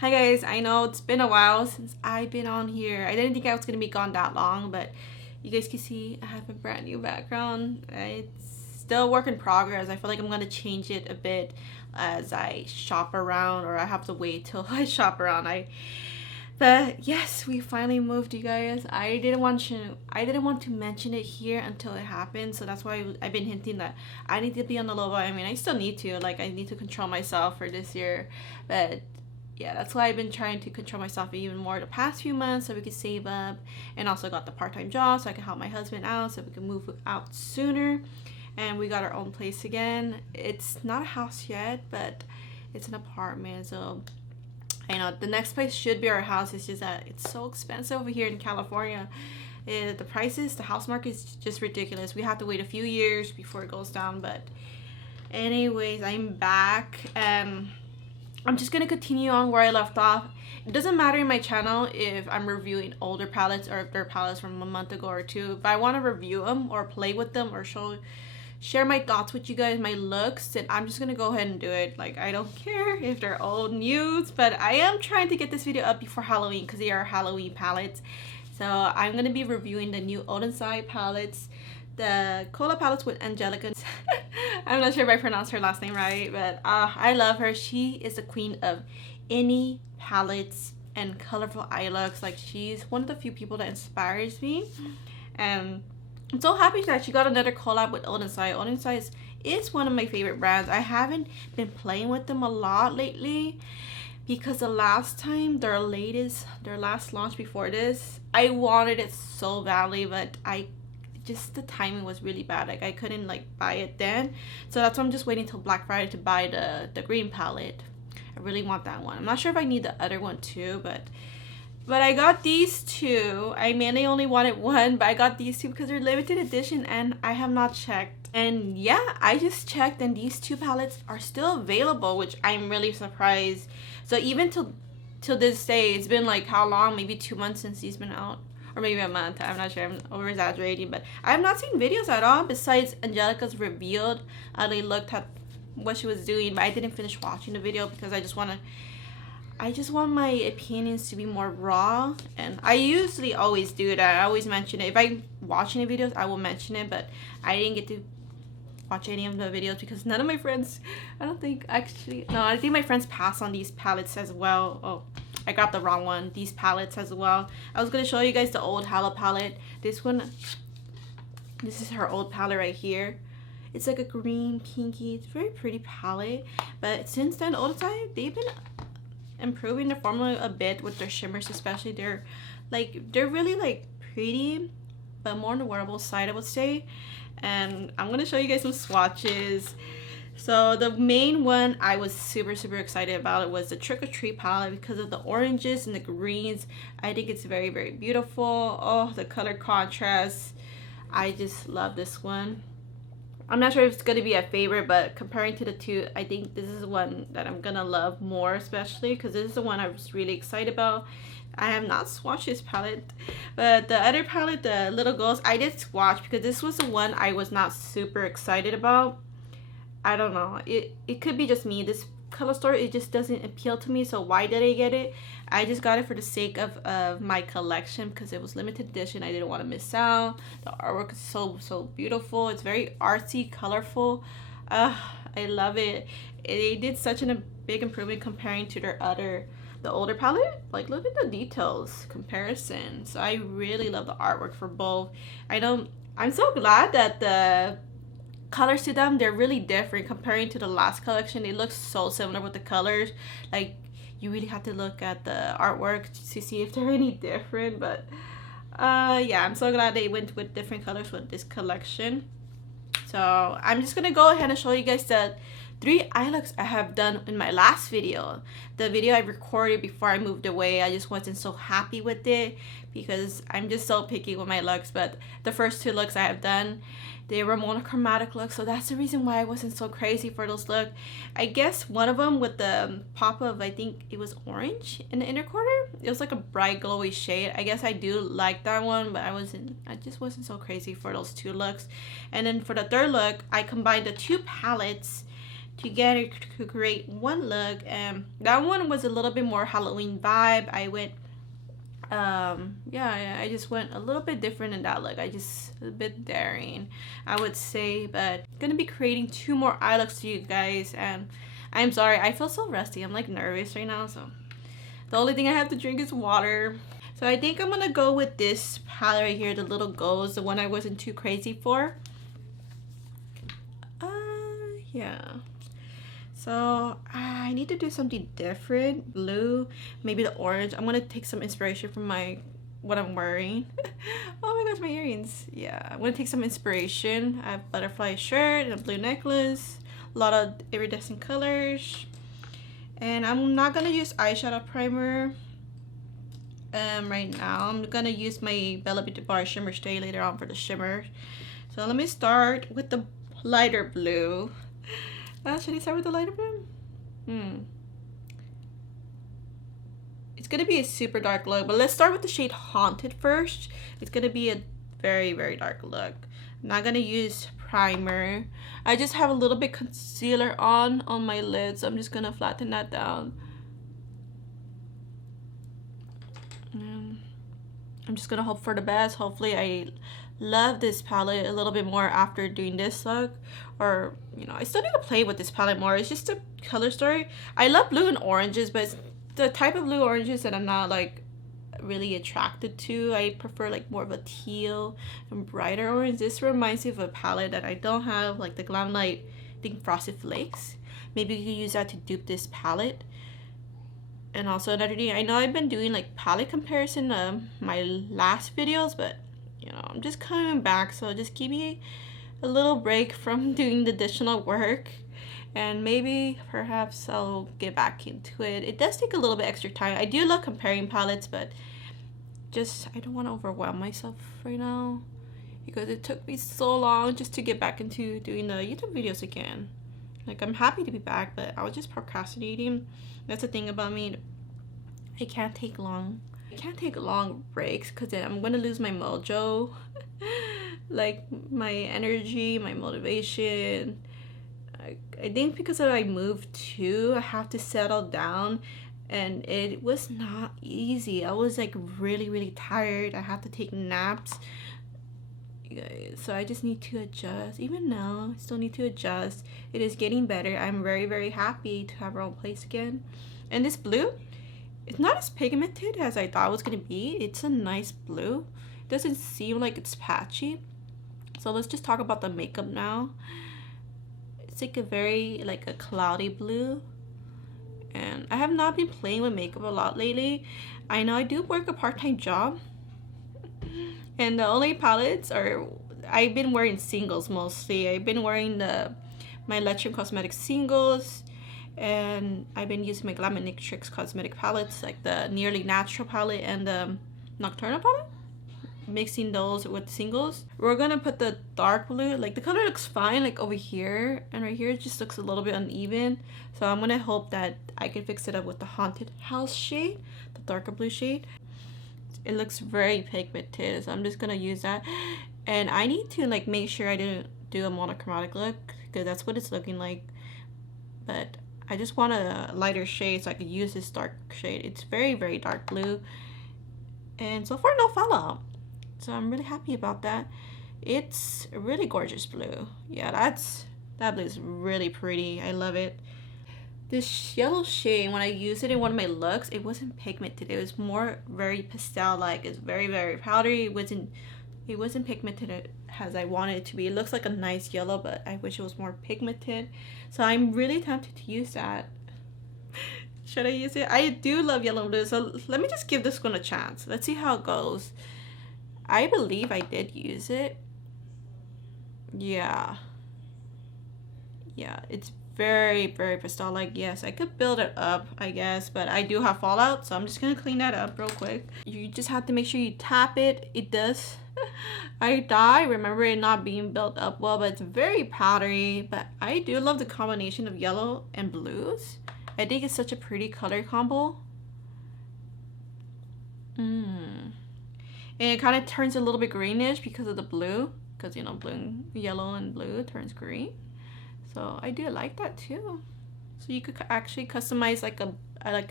Hi guys, I know it's been a while since I've been on here. I didn't think I was gonna be gone that long, but you guys can see I have a brand new background. It's still a work in progress. I feel like I'm gonna change it a bit as I shop around, or I have to wait till I shop around. But yes, we finally moved, you guys. I didn't want to mention it here until it happened, so that's why I've been hinting that I need to be on the low. I mean, I still need to. Like, I need to control myself for this year, but yeah, that's why I've been trying to control myself even more the past few months so we could save up, and also got the part-time job so I can help my husband out so we can move out sooner. And we got our own place again. It's not a house yet, but it's an apartment, so I know the next place should be our house. It's just that it's so expensive over here in California. The prices, the house market is just ridiculous. We have to wait a few years before it goes down. But anyways, I'm back and I'm just gonna continue on where I left off. It doesn't matter in my channel if I'm reviewing older palettes or if they're palettes from a month ago or two. If I want to review them or play with them or share my thoughts with you guys, my looks, then I'm just gonna go ahead and do it. Like, I don't care if they're old news, but I am trying to get this video up before Halloween because they are Halloween palettes. So I'm gonna be reviewing the new Odens palettes, the Cola palettes with Angelica. I'm not sure if I pronounced her last name right, but I love her. She is the queen of any palettes and colorful eye looks. Like, she's one of the few people that inspires me, and I'm so happy that she got another collab with Odens. Odens is one of my favorite brands. I haven't been playing with them a lot lately because the last time, their last launch before this, I wanted it so badly, but the timing was really bad. Like, I couldn't like buy it then, so that's why I'm just waiting till Black Friday to buy the green palette. I really want that one. I'm not sure if I need the other one too, but I got these two. I mainly only wanted one, but I got these two because they're limited edition and I have not checked. And yeah, I just checked and these two palettes are still available, which I'm really surprised. So even till this day, it's been like how long? Maybe 2 months since these been out. Or maybe a month. I'm not sure. I'm over exaggerating, but I have not seen videos at all besides Angelica's revealed. I looked at what she was doing, but I didn't finish watching the video because I just want my opinions to be more raw, and I usually always do that. I always mention it. If I'm watching the videos, I will mention it, but I didn't get to watch any of the videos because none of my friends, I think my friends passed on these palettes as well. Oh, I got the wrong one. These palettes as well. I was going to show you guys the old Hello palette. This is her old palette right here. It's like a green pinky. It's a very pretty palette, but since then, they've been improving the formula a bit with their shimmers, especially. They're really like pretty, but more on the wearable side, I would say. And I'm gonna show you guys some swatches. So the main one I was super excited about it was the Trick or Treat palette because of the oranges and the greens. I think it's very beautiful. Oh, the color contrast, I just love this one. I'm not sure if it's going to be a favorite, but comparing to the two, I think this is the one that I'm going to love more, especially because this is the one I was really excited about. I have not swatched this palette, but the other palette, the Little Ghost, I did swatch because this was the one I was not super excited about. I don't know. It could be just me. This color story, it just doesn't appeal to me, so why did I get it? I just got it for the sake of my collection because it was limited edition. I didn't want to miss out. The artwork is so beautiful. It's very artsy, colorful. I love it. They did such a big improvement comparing to the older palette. Like, look at the details comparison. So I really love the artwork for both. I'm so glad that the colors to them, they're really different comparing to the last collection. They look so similar with the colors. Like, you really have to look at the artwork to see if they're any different. But yeah, I'm so glad they went with different colors with this collection. So I'm just gonna go ahead and show you guys the 3 eye looks I have done in my last video. The video I recorded before I moved away. I just wasn't so happy with it because I'm just so picky with my looks. But the first 2 looks I have done, they were monochromatic looks, so that's the reason why I wasn't so crazy for those looks. I guess one of them with the pop of, I think it was orange in the inner corner. It was like a bright glowy shade. I guess I do like that one, but I just wasn't so crazy for those 2 looks. And then for the third look, I combined the 2 palettes together to create one look. And that one was a little bit more Halloween vibe. I went yeah, I just went a little bit different in that look. I just a bit daring, I would say. But gonna be creating 2 more eye looks for you guys, and I'm sorry, I feel so rusty. I'm like nervous right now, so the only thing I have to drink is water. So I think I'm gonna go with this palette right here, the Little Ghost, the one I wasn't too crazy for. Yeah. So I need to do something different. Blue, maybe the orange. I'm gonna take some inspiration from what I'm wearing. Oh my gosh, my earrings. Yeah, I'm gonna take some inspiration. I have a butterfly shirt and a blue necklace, a lot of iridescent colors. And I'm not gonna use eyeshadow primer right now. I'm gonna use my Bella Beauty Bar Shimmer Stay later on for the shimmer. So let me start with the lighter blue. Should I start with the lighter blue? It's gonna be a super dark look, but let's start with the shade Haunted first. It's gonna be a very, very dark look. I'm not gonna use primer. I just have a little bit concealer on my lids. So I'm just gonna flatten that down. I'm just gonna hope for the best. Hopefully I love this palette a little bit more after doing this look, or you know, I still need to play with this palette more. It's just a color story. I love blue and oranges, but it's the type of blue oranges that I'm not like really attracted to. I prefer like more of a teal and brighter orange. This reminds me of a palette that I don't have, like the Glam Light, I think Frosted Flakes. Maybe you could use that to dupe this palette. And also another thing, I know I've been doing like palette comparison my last videos, but you know, I'm just coming back, so just give me a little break from doing the additional work, and maybe perhaps I'll get back into it. It does take a little bit extra time. I do love comparing palettes, but just I don't want to overwhelm myself right now because it took me so long just to get back into doing the YouTube videos again. Like, I'm happy to be back, but I was just procrastinating. That's the thing about me. I can't take long breaks because then I'm gonna lose my mojo, like my energy, my motivation. I think because I moved too, I have to settle down, and it was not easy. I was like really tired. I have to take naps, so I just need to adjust. Even now, I still need to adjust. It is getting better. I'm very happy to have our own place again. And this blue, it's not as pigmented as I thought it was gonna be. It's a nice blue. It doesn't seem like it's patchy. So let's just talk about the makeup now. It's like a very like a cloudy blue, and I have not been playing with makeup a lot lately. I know I do work a part-time job, and the only palettes are, I've been wearing singles mostly. I've been wearing my Electric Cosmetics singles, and I've been using my Glaminatrix cosmetic palettes, like the Nearly Natural palette and the Nocturnal palette, mixing those with singles. We're gonna put the dark blue, like the color looks fine like over here, and right here it just looks a little bit uneven, so I'm gonna hope that I can fix it up with the Haunted House shade, the darker blue shade. It looks very pigmented, so I'm just gonna use that. And I need to like make sure I didn't do a monochromatic look, because that's what it's looking like, but I just want a lighter shade so I could use this dark shade. It's very dark blue, and so far no fallout, so I'm really happy about that. It's a really gorgeous blue. Yeah, that blue is really pretty. I love it. This yellow shade, when I used it in one of my looks, it wasn't pigmented. It was more very pastel like. It's very powdery. It wasn't pigmented as I wanted it to be. It looks like a nice yellow, but I wish it was more pigmented. So I'm really tempted to use that. Should I use it? I do love yellow and blue, so let me just give this one a chance. Let's see how it goes. I believe I did use it. Yeah, it's very pastel like. Yes, I could build it up, I guess, but I do have fallout, so I'm just gonna clean that up real quick. You just have to make sure you tap it. It does. I remember it not being built up well, but it's very powdery. But I do love the combination of yellow and blues. I think it's such a pretty color combo. And it kind of turns a little bit greenish because of the blue, because you know, blue, yellow and blue turns green. So I do like that too. So you could actually customize like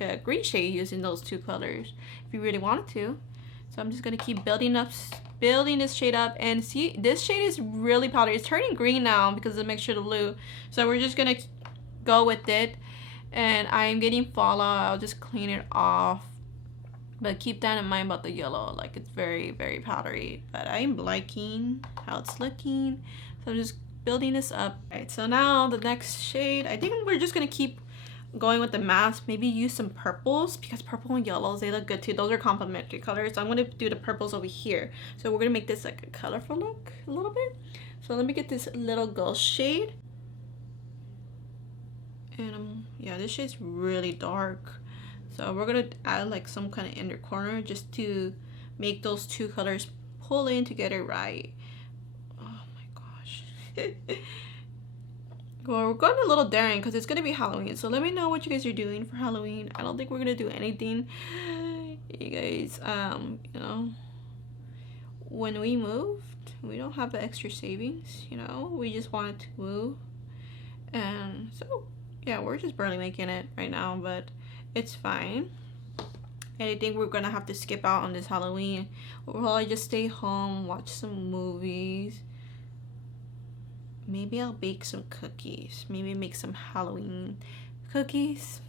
a green shade using those two colors if you really wanted to. So I'm just gonna keep building this shade up, and see, this shade is really powdery. It's turning green now because of the mixture of blue. So we're just gonna go with it, and I'm getting fallout. I'll just clean it off, but keep that in mind about the yellow. Like, it's very, very powdery, but I'm liking how it's looking. So I'm just building this up. All right, so now the next shade, I think we're just gonna keep going with the mask. Maybe use some purples, because purple and yellows, they look good too. Those are complementary colors. So I'm gonna do the purples over here. So we're gonna make this like a colorful look a little bit. So let me get this little ghost shade. And yeah, this shade's really dark. So we're gonna add like some kind of inner corner just to make those two colors pull in together right. Oh my gosh. Well, we're going a little daring because it's gonna be Halloween. So let me know what you guys are doing for Halloween. I don't think we're gonna do anything. You guys, you know, when we moved, we don't have the extra savings, you know, we just wanted to move. And so yeah, we're just barely making it right now, but it's fine. And I think we're gonna have to skip out on this Halloween. We'll probably just stay home, watch some movies. Maybe I'll bake some cookies. Maybe make some Halloween cookies.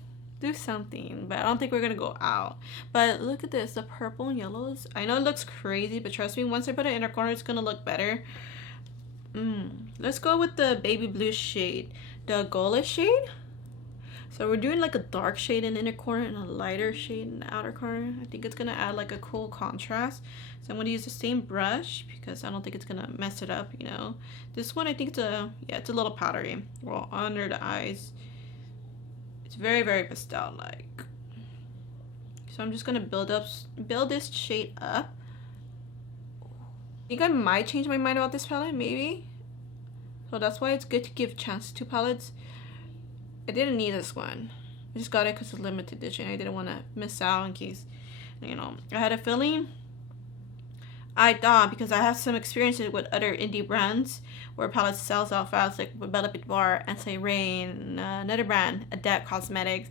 Do something, but I don't think we're gonna go out. But look at this, the purple and yellows. I know it looks crazy, but trust me, once I put it in our corner, it's gonna look better. Let's go with the baby blue shade, the Gola shade. So we're doing like a dark shade in the inner corner and a lighter shade in the outer corner. I think it's gonna add like a cool contrast. So I'm gonna use the same brush because I don't think it's gonna mess it up, you know. This one, I think it's a little powdery. Well, under the eyes, it's very, very pastel-like. So I'm just gonna build this shade up. I think I might change my mind about this palette, maybe. So that's why it's good to give chance to palettes. I didn't need this one. I just got it because it's limited edition. I didn't want to miss out in case, you know. I had a feeling. I thought, because I have some experiences with other indie brands where palettes sells out fast, like with Bella Bar, Ensley, another brand, Adept Cosmetics.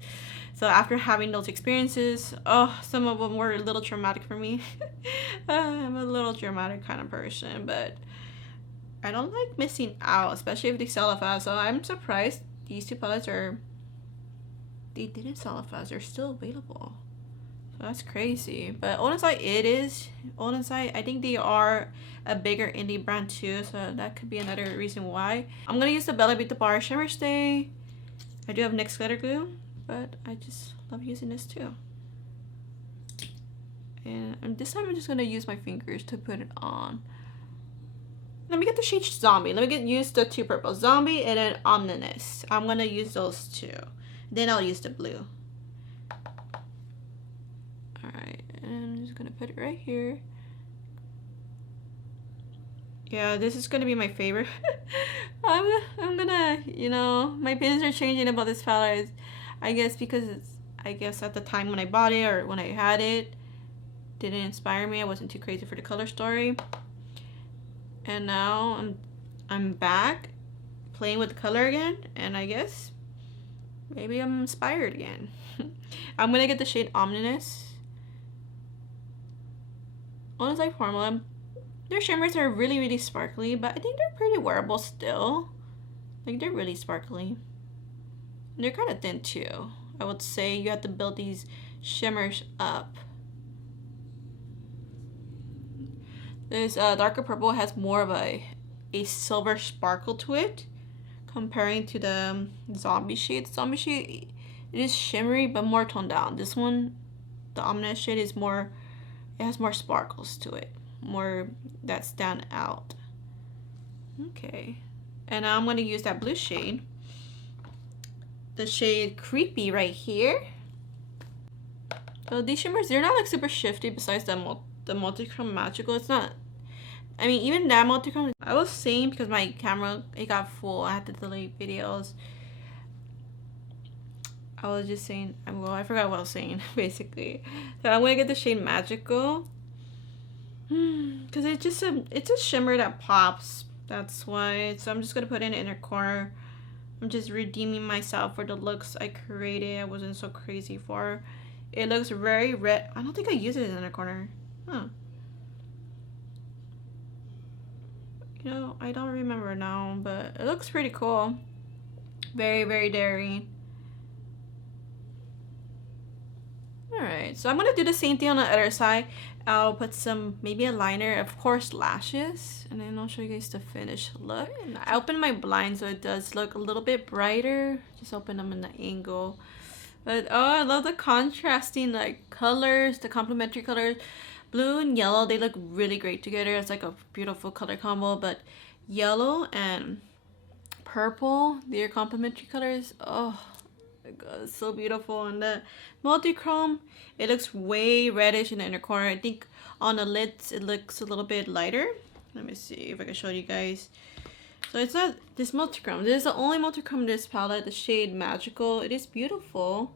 So after having those experiences, some of them were a little traumatic for me. I'm a little dramatic kind of person, but I don't like missing out, especially if they sell it fast. So I'm surprised these two palettes they didn't sell it fast. They're still available. So that's crazy. But Odens, I think they are a bigger indie brand too. So that could be another reason why. I'm going to use the Bella Bar Shimmer Stay. I do have NYX glitter glue, but I just love using this too. And this time I'm just going to use my fingers to put it on. Let me get the shade Zombie. Let me use the two purples, Zombie and then Ominous. I'm gonna use those two. Then I'll use the blue. Alright, and I'm just gonna put it right here. Yeah, this is gonna be my favorite. I'm gonna, you know, my opinions are changing about this palette. I guess because at the time when I bought it or when I had it, didn't inspire me. I wasn't too crazy for the color story. And now I'm back playing with color again, and I guess maybe I'm inspired again. I'm gonna get the shade Ominous. Honestly, like formula, their shimmers are really, really sparkly, but I think they're pretty wearable still. Like, they're really sparkly. And they're kind of thin too. I would say you have to build these shimmers up. This darker purple has more of a silver sparkle to it, comparing to the Zombie shade. The Zombie shade, it is shimmery but more toned down. This one, the Ominous shade, is more, it has more sparkles to it, more that stand out. Okay, and now I'm going to use that blue shade, the shade Creepy right here. So these shimmers, they're not like super shifty besides the multichrome magical. It's not, I mean, even that multichrome, I was saying, because my camera, it got full, I had to delete videos. I was just saying, I forgot what I was saying basically. So I'm gonna get the shade Magical because it's a shimmer that pops, that's why. So I'm just gonna put it in the inner corner I'm just redeeming myself for the looks I created. I wasn't so crazy for. It looks very red. I don't think I used it in the corner. Huh. You know, I don't remember now, but it looks pretty cool. Very, very daring. Alright, so I'm going to do the same thing on the other side. I'll put some, maybe a liner, of course, lashes. And then I'll show you guys the finished look. And I opened my blind so it does look a little bit brighter. Just open them in the angle. But, oh, I love the contrasting, like, colors, the complementary colors. Blue and yellow, they look really great together. It's like a beautiful color combo. But yellow and purple, they're complementary colors. Oh my god, it's so beautiful. And the multi-chrome, it looks way reddish in the inner corner. I think on the lids it looks a little bit lighter. Let me see if I can show you guys. So it's not this multi-chrome. This is the only multi-chrome in this palette, the shade Magical. It is beautiful.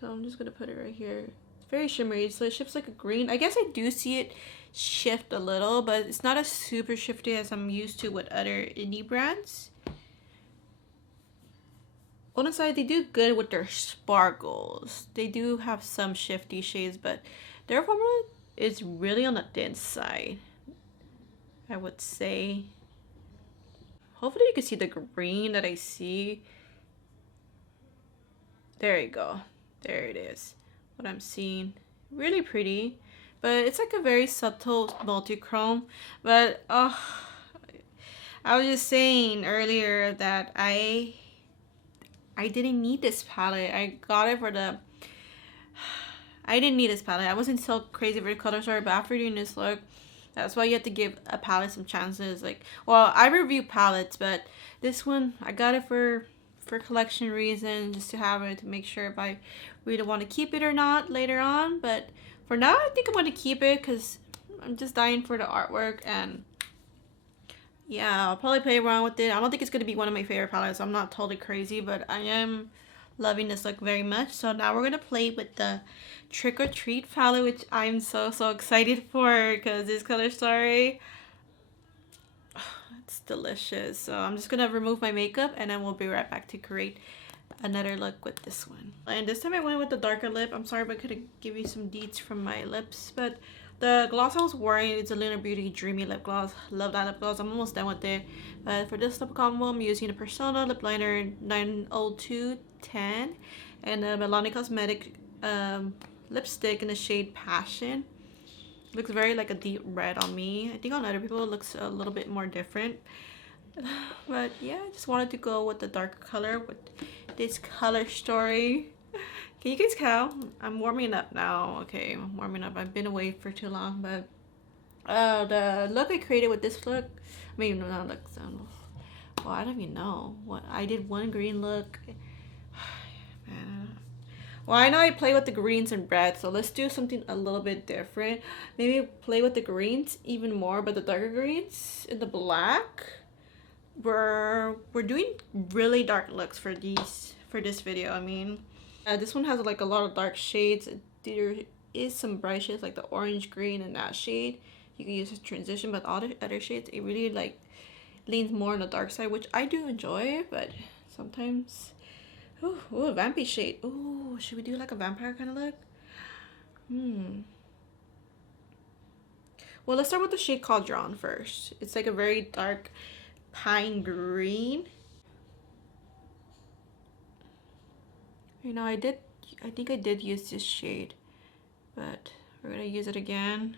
So I'm just gonna put it right here. It's very shimmery, so it shifts like a green. I guess I do see it shift a little, but it's not as super shifty as I'm used to with other indie brands. On the side, they do good with their sparkles. They do have some shifty shades, but their formula is really on the dense side, I would say. Hopefully you can see the green that I see. There you go. There it is. What I'm seeing. Really pretty. But it's like a very subtle multi-chrome. But I was just saying earlier that I didn't need this palette. I got it for the... I didn't need this palette. I wasn't so crazy for the color story, but after doing this look, that's why you have to give a palette some chances. Like, well, I review palettes, but this one, I got it for collection reasons, just to have it, to make sure if I really want to keep it or not later on. But for now, I think I'm going to keep it because I'm just dying for the artwork. And yeah, I'll probably play around with it. I don't think it's going to be one of my favorite palettes. I'm not totally crazy, but I am loving this look very much. So now we're going to play with the Trick or Treat palette, which I'm so excited for because this color story, it's delicious. So I'm just going to remove my makeup and then we'll be right back to create another look with this one. And this time I went with the darker lip. I'm sorry, but I couldn't give you some deets from my lips. But the gloss I was wearing, it's a Lunar Beauty Dreamy Lip Gloss. Love that lip gloss. I'm almost done with it. But for this lip combo, I'm using the Persona Lip Liner 90210 and the Milani Cosmetic lipstick in the shade Passion. Looks very like a deep red on me. I think on other people it looks a little bit more different. But yeah, I just wanted to go with the darker color with this color story. Can you guys tell? I'm warming up now. Okay, I'm warming up. I've been away for too long, but the look I created with this look, I mean, not look, well, I don't even know what I did. One green look. Man, well, I know I play with the greens and reds, so let's do something a little bit different. Maybe play with the greens even more, but the darker greens and the black. We're doing really dark looks for this video. I mean, this one has like a lot of dark shades. There is some bright shades like the orange, green, and that shade. You can use a transition, but all the other shades, it really like leans more on the dark side, which I do enjoy, but sometimes. Ooh, a vampy shade. Ooh, should we do like a vampire kind of look? Well, let's start with the shade Cauldron first. It's like a very dark pine green. You know, I think I did use this shade, but we're gonna use it again.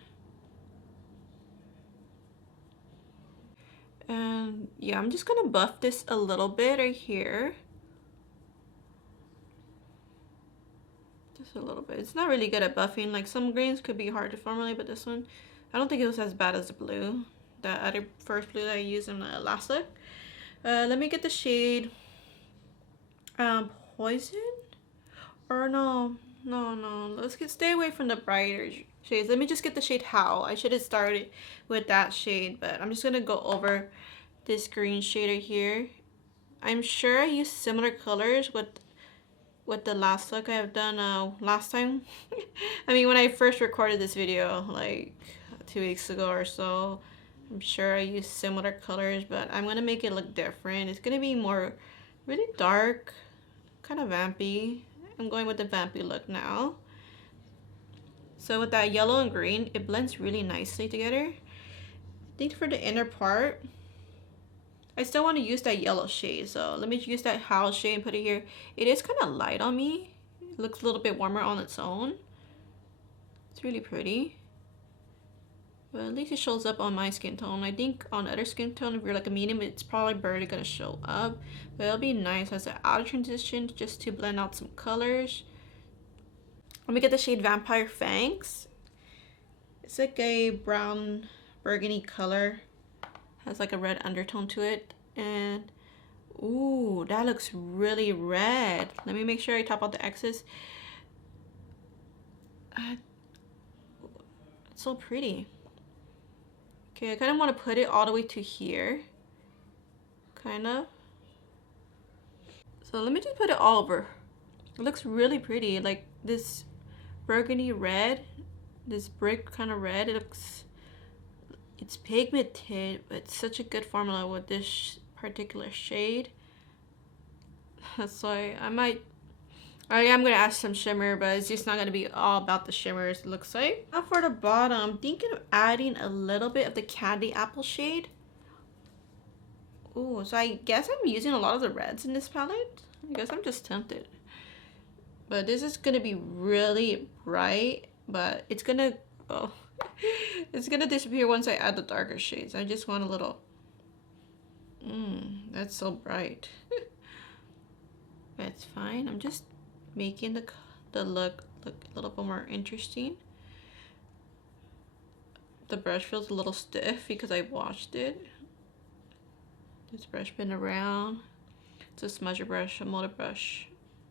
And yeah, I'm just gonna buff this a little bit right here. Just a little bit. It's not really good at buffing. Like some greens could be hard to formulate, but this one, I don't think it was as bad as the blue. The other first blue that I used in the last look. Let me get the shade Poison? Or no. Let's stay away from the brighter shades. Let me just get the shade Howl. I should have started with that shade, but I'm just gonna go over this green shade right here. I'm sure I used similar colors with the last look I have done last time. I mean, when I first recorded this video like 2 weeks ago or so. I'm sure I use similar colors, but I'm gonna make it look different. It's gonna be more really dark, kind of vampy. I'm going with the vampy look now. So with that yellow and green, it blends really nicely together. I think for the inner part, I still want to use that yellow shade. So let me use that Howl shade and put it here. It is kind of light on me. It looks a little bit warmer on its own. It's really pretty. But at least it shows up on my skin tone. I think on other skin tone, if you're like a medium, it's probably barely gonna show up. But it'll be nice as an outer transition just to blend out some colors. Let me get the shade Vampire Fangs. It's like a brown burgundy color. Has like a red undertone to it. And ooh, that looks really red. Let me make sure I top out the excess. It's so pretty. Okay, I kind of want to put it all the way to here. Kind of. So let me just put it all over. It looks really pretty. Like this burgundy red, this brick kind of red. It's pigmented, but it's such a good formula with this particular shade. So I am gonna add some shimmer, but it's just not gonna be all about the shimmers, it looks like. Now for the bottom, I'm thinking of adding a little bit of the candy apple shade. Ooh, so I guess I'm using a lot of the reds in this palette. I guess I'm just tempted. But this is gonna be really bright, but it's gonna, oh, it's gonna disappear once I add the darker shades. I just want a little, that's so bright. That's fine. I'm just making the look a little bit more interesting. The brush feels a little stiff because I washed it. This brush been around. It's a smudger brush, a molded brush.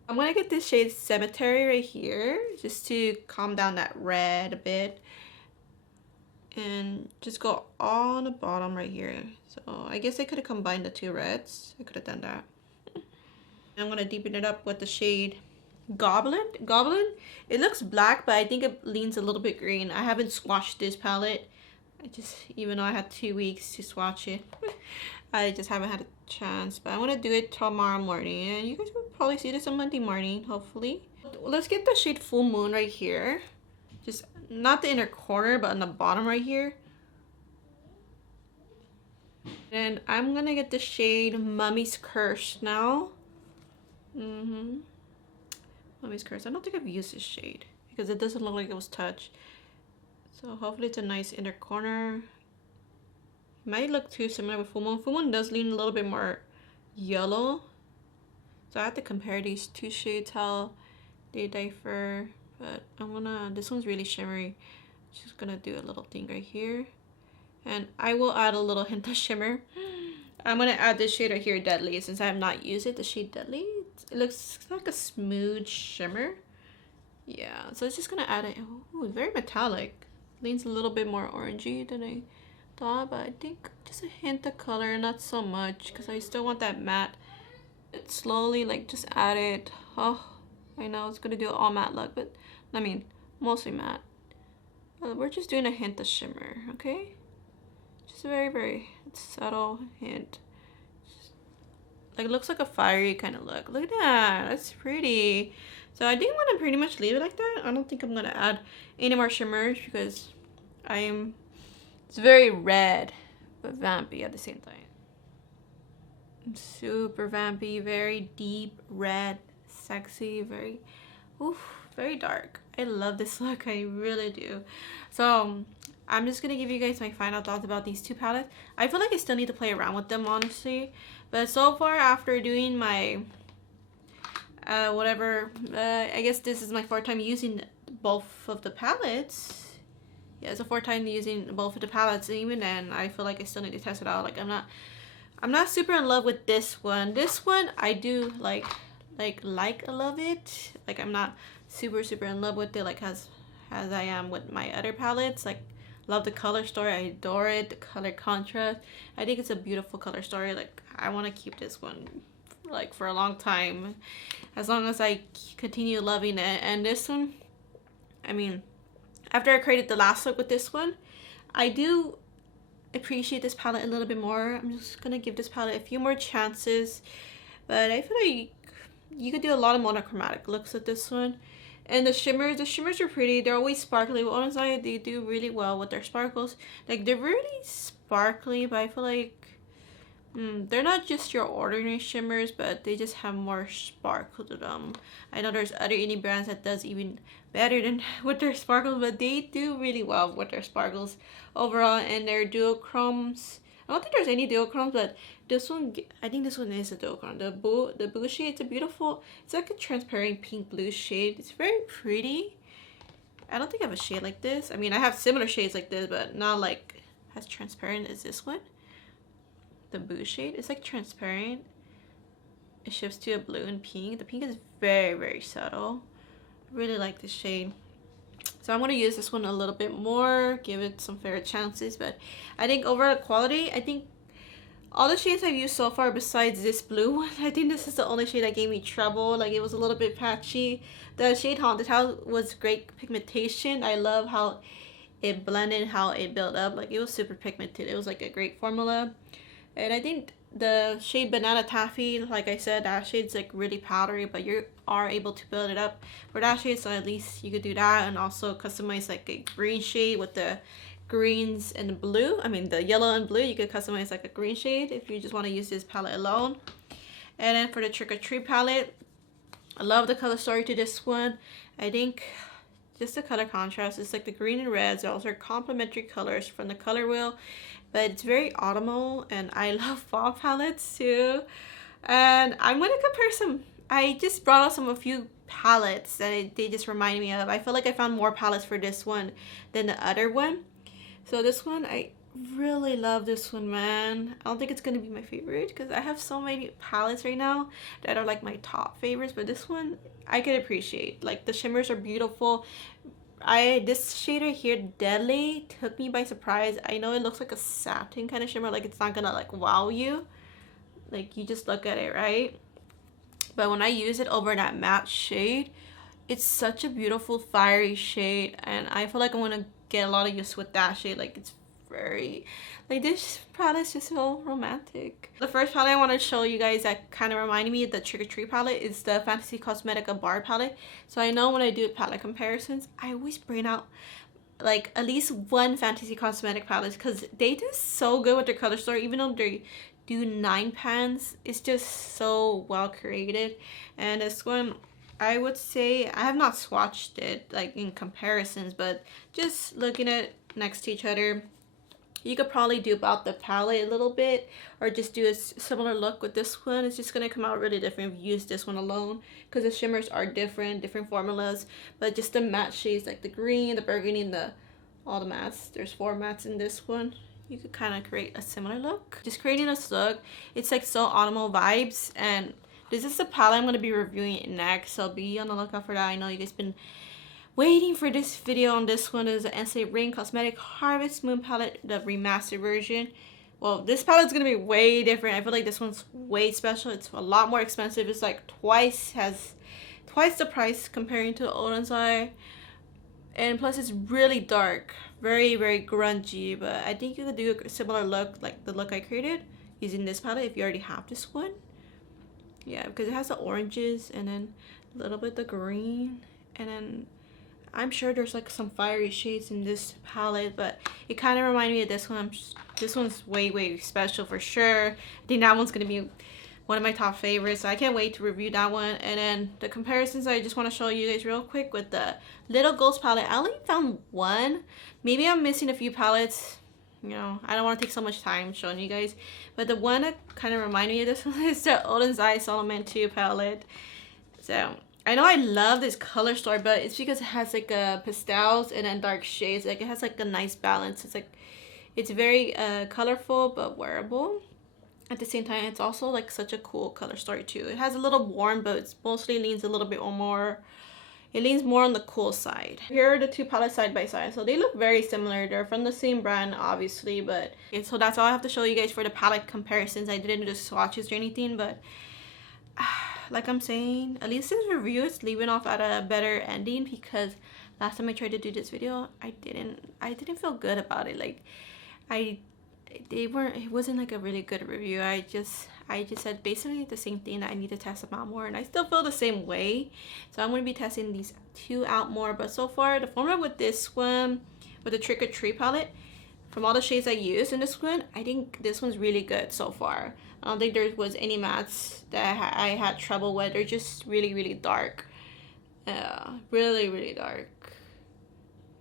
I'm gonna get this shade Cemetery right here just to calm down that red a bit. And just go on the bottom right here. So I guess I could have combined the two reds. I could have done that. I'm gonna deepen it up with the shade Goblin. It looks black, but I think it leans a little bit green. I haven't swatched this palette. Even though I had 2 weeks to swatch it, I just haven't had a chance. But I want to do it tomorrow morning, and you guys will probably see this on Monday morning, hopefully. Let's get the shade Full Moon right here. Just not the inner corner, but on the bottom right here. And I'm gonna get the shade Mummy's Curse now. Mummy's Curse. I don't think I've used this shade because it doesn't look like it was touched. So hopefully it's a nice inner corner. Might look too similar with Full Moon. Full Moon does lean a little bit more yellow. So I have to compare these two shades, how they differ. But this one's really shimmery. Just gonna do a little thing right here. And I will add a little hint of shimmer. I'm gonna add this shade right here, Deadly, since I have not used it. The shade Deadly. It looks like a smooth shimmer. Yeah, so it's just gonna add it. Oh, very metallic. Leans a little bit more orangey than I thought, but I think just a hint of color, not so much, because I still want that matte. It's slowly, like, just add it. Oh, I know it's gonna do an all matte look, but I mean, mostly matte. We're just doing a hint of shimmer, okay? Just a very, very subtle hint. Like, it looks like a fiery kind of look. Look at that. That's pretty. So I think I'm going to pretty much leave it like that. I don't think I'm going to add any more shimmers because it's very red, but vampy at the same time. Super vampy, very deep red, sexy, very dark. I love this look. I really do. So I'm just gonna give you guys my final thoughts about these two palettes. I feel like I still need to play around with them, honestly, but so far, after doing my I guess this is my fourth time using both of the palettes. Yeah, it's a fourth time using both of the palettes. Even then, I feel like I still need to test it out. Like, I'm not super in love with this one. This one I do like love it. Like, I'm not super in love with it, like as I am with my other palettes. Like, love the color story. I adore it. The color contrast. I think it's a beautiful color story. Like, I want to keep this one like for a long time, as long as I continue loving it. And this one, I mean, after I created the last look with this one, I do appreciate this palette a little bit more. I'm just gonna give this palette a few more chances, but I feel like you could do a lot of monochromatic looks with this one. And the shimmers are pretty. They're always sparkly. But honestly, they do really well with their sparkles. Like, they're really sparkly, but I feel like they're not just your ordinary shimmers, but they just have more sparkle to them. I know there's other indie brands that does even better than with their sparkles, but they do really well with their sparkles overall. And their duochromes, I don't think there's any duochromes, but this one, I think this one is a duochrome. The blue shade, it's a beautiful, it's like a transparent pink blue shade. It's very pretty. I don't think I have a shade like this. I mean, I have similar shades like this, but not like as transparent as this one. The blue shade, it's like transparent. It shifts to a blue and pink. The pink is very, very subtle. I really like this shade. So I'm going to use this one a little bit more, give it some fair chances. But I think overall quality, I think all the shades I've used so far besides this blue one, I think this is the only shade that gave me trouble. Like, it was a little bit patchy. The shade Haunted House was great pigmentation. I love how it blended, how it built up. Like, it was super pigmented. It was like a great formula. And I think the shade Banana Taffy, like I said, that shade's like really powdery, but you are able to build it up for that shade. So at least you could do that, and also customize like a green shade with the greens and the blue. I mean, the yellow and blue, you could customize like a green shade if you just want to use this palette alone. And then for the Trick or Treat palette, I love the color story to this one. I think just the color contrast is like the green and reds. Those are complementary colors from the color wheel, but it's very autumnal, and I love fall palettes too. And I'm gonna compare some. I just brought out a few palettes that they just remind me of. I feel like I found more palettes for this one than the other one. So this one, I really love this one, man. I don't think it's gonna be my favorite because I have so many palettes right now that are like my top favorites, but this one I could appreciate. Like, the shimmers are beautiful. This shade right here, Deadly, took me by surprise. I know it looks like a satin kind of shimmer, like it's not gonna like wow you, like you just look at it, right? But when I use it over that matte shade, it's such a beautiful fiery shade, and I feel like I'm gonna get a lot of use with that shade. Like, it's very, like, this palette is just so romantic. The first palette I want to show you guys that kind of reminded me of the Trick or Treat palette is the Fantasy Cosmetica Bar palette. So I know when I do palette comparisons, I always bring out like at least one Fantasy Cosmetic palette because they do so good with their color story. Even though they do 9 pans, it's just so well created. And this one, I would say, I have not swatched it like in comparisons, but just looking at next to each other, you could probably dupe out the palette a little bit or just do a similar look with this one. It's just going to come out really different if you use this one alone because the shimmers are different formulas, but just the matte shades like the green, the burgundy, and all the mattes. There's 4 mattes in this one. You could kind of create a similar look. Just creating this look, it's like so autumnal vibes, and this is the palette I'm going to be reviewing it next, so be on the lookout for that. I know you guys been waiting for this video on this one. Is the Ensley Ring Cosmetic Harvest Moon palette, the remastered version. Well, this palette's going to be way different. I feel like this one's way special. It's a lot more expensive. It's like twice the price comparing to Oden's Eye. And plus it's really dark, very, very grungy, but I think you could do a similar look like the look I created using this palette if you already have this one. Yeah, because it has the oranges and then a little bit the green, and then I'm sure there's like some fiery shades in this palette, but it kind of reminded me of this one. This one's way, way special for sure. I think that one's gonna be one of my top favorites, so I can't wait to review that one. And then the comparisons I just want to show you guys real quick with the Little Ghost palette. I only found one. Maybe I'm missing a few palettes. You know, I don't want to take so much time showing you guys. But the one that kind of reminded me of this one is the Oden's Eye Solomon 2 palette. So I know I love this color story, but it's because it has like pastels and then dark shades. Like, it has like a nice balance. It's like, it's very colorful but wearable. At the same time, it's also like such a cool color story too. It has a little warm, but it mostly leans a little bit more, it leans more on the cool side. Here are the two palettes side by side. So they look very similar. They're from the same brand, obviously, but okay, so that's all I have to show you guys for the palette comparisons. I didn't do swatches or anything, but like I'm saying, at least this review is leaving off at a better ending, because last time I tried to do this video, I didn't feel good about it. Like, it wasn't like a really good review. I just said basically the same thing, that I need to test them out more, and I still feel the same way. So I'm going to be testing these two out more. But so far the formula with this one, with the Trick or Treat palette, from all the shades I used in this one, I think this one's really good so far. I don't think there was any mattes that I had trouble with. They're just really dark. Really dark.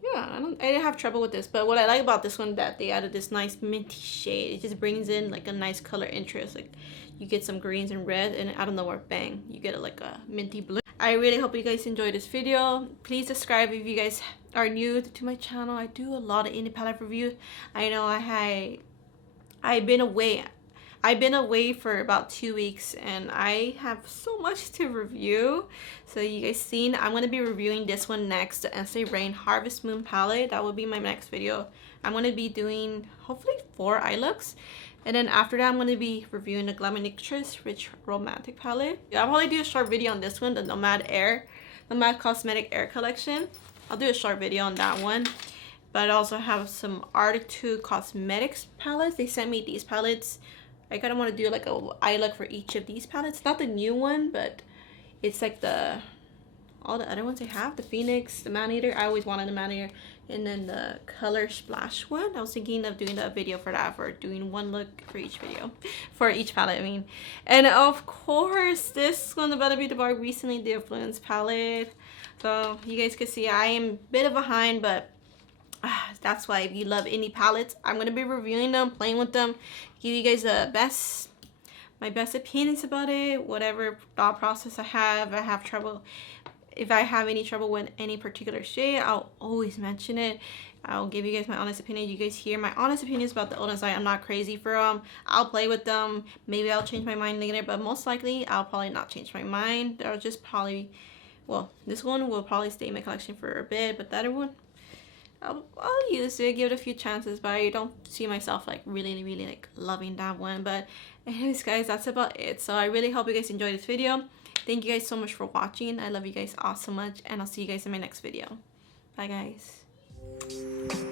Yeah, I didn't have trouble with this. But what I like about this one, that they added this nice minty shade. It just brings in like a nice color interest. Like you get some greens and red, and out of nowhere, bang, you get like a minty blue. I really hope you guys enjoyed this video. Please subscribe if you guys are new to my channel. I do a lot of indie palette reviews. I know I've been away for about 2 weeks, and I have so much to review. So you guys seen, I'm going to be reviewing this one next, the Ensley Rain Harvest Moon palette. That will be my next video. I'm going to be doing hopefully 4 eye looks, and then after that I'm going to be reviewing the Glamour-Nictress Rich Romantic palette. I'll probably do a short video on this one, the Nomad Cosmetic Air collection. I'll do a short video on that one. But I also have some Arctic 2 Cosmetics palettes. They sent me these palettes. I kind of want to do like a eye look for each of these palettes. Not the new one, but it's like all the other ones I have. The Phoenix, the Man Eater. I always wanted the Man Eater. And then the Color Splash one. I was thinking of doing a video for that, for doing one look for each video. For each palette, I mean. And of course, this one about to be the bar recently, the Influence palette. So you guys can see I am a bit behind, but that's why if you love indie palettes, I'm going to be reviewing them, playing with them, give you guys my best opinions about it, whatever thought process I have trouble. If I have any trouble with any particular shade, I'll always mention it. I'll give you guys my honest opinion. You guys hear my honest opinions about the Odens. I'm not crazy for them. I'll play with them. Maybe I'll change my mind later, but most likely I'll probably not change my mind. I'll just probably, well, this one will probably stay in my collection for a bit, but the other one, I'll use it, give it a few chances, but I don't see myself like really like loving that one. But anyways guys, that's about it. So I really hope you guys enjoyed this video. Thank you guys so much for watching. I love you guys all so much, and I'll see you guys in my next video. Bye guys.